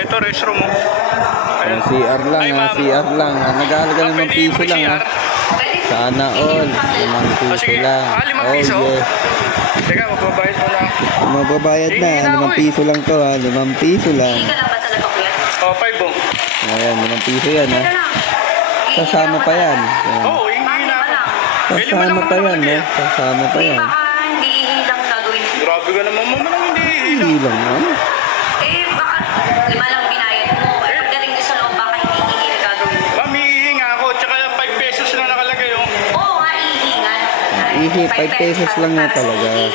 Ito, restroom mo. Ayun. CR lang, Ay, ma'am. CR lang. Nag-aalaga ng Pwede piso lang, mag-CR? Sana all. 5 piso sige. lang. 5 piso? yeah. Teka, magbabayad mo na. Magbabayad na. Hihingi na ako 5 piso lang to, ha. 5 piso lang. Hindi ka lang ba talaga, kuya? Oh, 5 oh. Ayan, 5 piso yan, ha. Teka lang. Sasama pa yan. Ayan. Oo, hihingi na ako. Bili mo Sasama lang pa naman yan, nakalagay. ha. Sasama pa Hindi, yan. baka hindi ihilang gagawin. Grabe ka naman, mama nang hindi hihilang. Hindi lang, ha. Baka 5 lang binayad mo. Pagdating ko sa loob, baka hindi ihilang gagawin. Ma'am, hihinga ako. Tsaka 5 pesos na nakalagay oh. Oo nga, ihingan. Ihi, 5 pesos lang nga para sa talaga. ihi.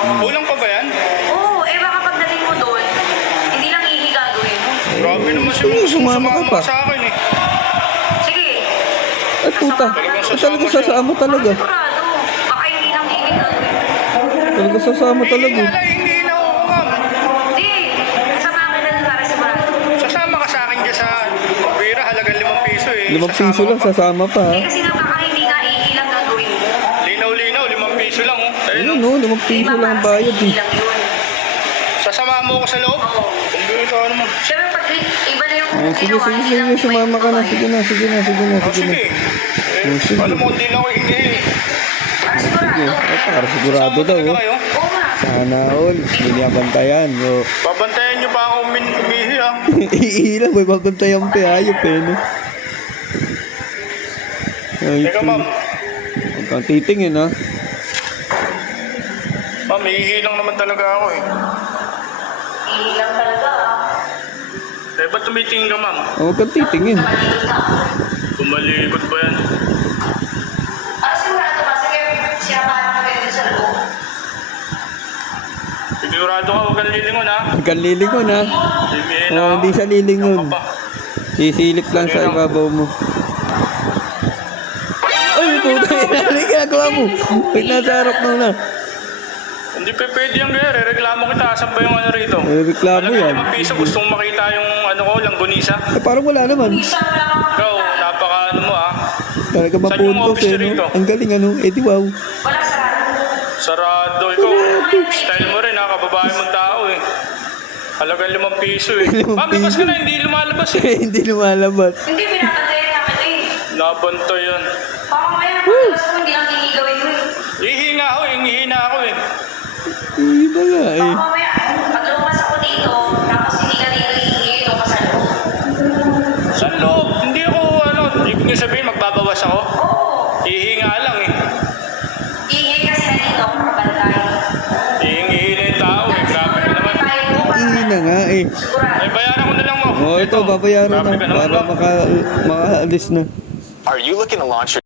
Kulang pa ba yan? Oo, baka pagdating mo doon, hindi lang ihi gagawin mo. Grabe naman sige, sumama ka pa. sa akin eh. Sige. Ay, puta. Talaga sasama talaga. Sigurado. Baka hindi lang ihi gagawin mo. Talaga sasama talaga. Hihingi na ako, ma'am. Hindi. Kasama ka na para sigurado. Sasama ka sa akin dyan sa pera, halagang 5 piso eh. 5 piso lang, sasama pa, ha. Kasi na baka hindi nga ihi lang gagawin mo. Linaw-linaw, 5 piso lang oh. Ayun Ayun, oh. no, 5 piso lang ang bayad, Ihi eh. lang yun. Sasama mo ako sa loob? Oo. Hindi ito naman. Siyempre, pag iba na yung Sige, ginawa, sige, hindi sige, lang sumama ka na. Sige na, sige na, sige na, Oh, sige na. sige. sige. Alam mo, hindi na ako hingi. Para Sige, sigurado. ay, para sigurado Sama daw, talaga oh. kayo. Oo nga. Sana all, biniyabantayan, oh. Babantayan niyo pa ako umihi ah. Iilang, may babantayan pa, ayop, eh, no? Ay, Teka ma'am. huwag kang titingin, ha? Ma'am, hihi lang naman talaga ako eh. Ihi lang talaga. Eh, ba't tumitingin ka ma'am? Huwag kang titingin. Malikot ka. Tumalikot ba yan? Sigurado ka. Sige, sinapahan ka kayo sa loob. Sigurado ka, huwag kang lilingon ha. Huwag kang lilingon, ha? Hihihin Oh, ako. hindi siya lilingon. Ano ka pa? Sisilip lang sa ibabaw mo. Ay, puta, ano yung ginagawa mo? Wait, nasa harap mo na. Hindi pa pwede yung gaya. Reklamo kita. Saan ba yung ano rito? Reklamo yan. 5 piso. Gusto mong makita yung ano ko, langgonisa. Eh, parang wala naman. Isa mo lang. Ikaw, napaka ano mo ah. Talaga Saan yung mapuntos, office eh, rito? no? Ang galing, ano? Eh, di wow. Wala sarado. Sarado. Ikaw, style mo rin ha. Kababae mong tao eh. Halagang 5 piso eh. 5 Ma'am, labas piso. ka na. Hindi lumalabas eh. Hindi lumalabas. Hindi, pinapatayin namin eh. Nabanto yun. Baka mamaya, pagkakas mo, hindi lang gigawin mo eh. Hihinga ako eh. Hihina ako eh. Iba nga, eh. Baka mamaya, pag lumas ako dito, tapos hindi ka dito ihingi, doon ka sa loob. Sa loob. Hindi ako ano. Ibig niyo sabihin, magbabawas ako. Oo. Hihinga lang eh. Ihingi kasi na dito, makabantay. Hihingi na yung tao eh. Grabe ka naman. Hindi na nga, eh. Sigurado. Eh, bayaran ko na lang mo. Oh, ito, babayaran Grabe na. ka naman Para ba? makaalis na. Are you looking to launch your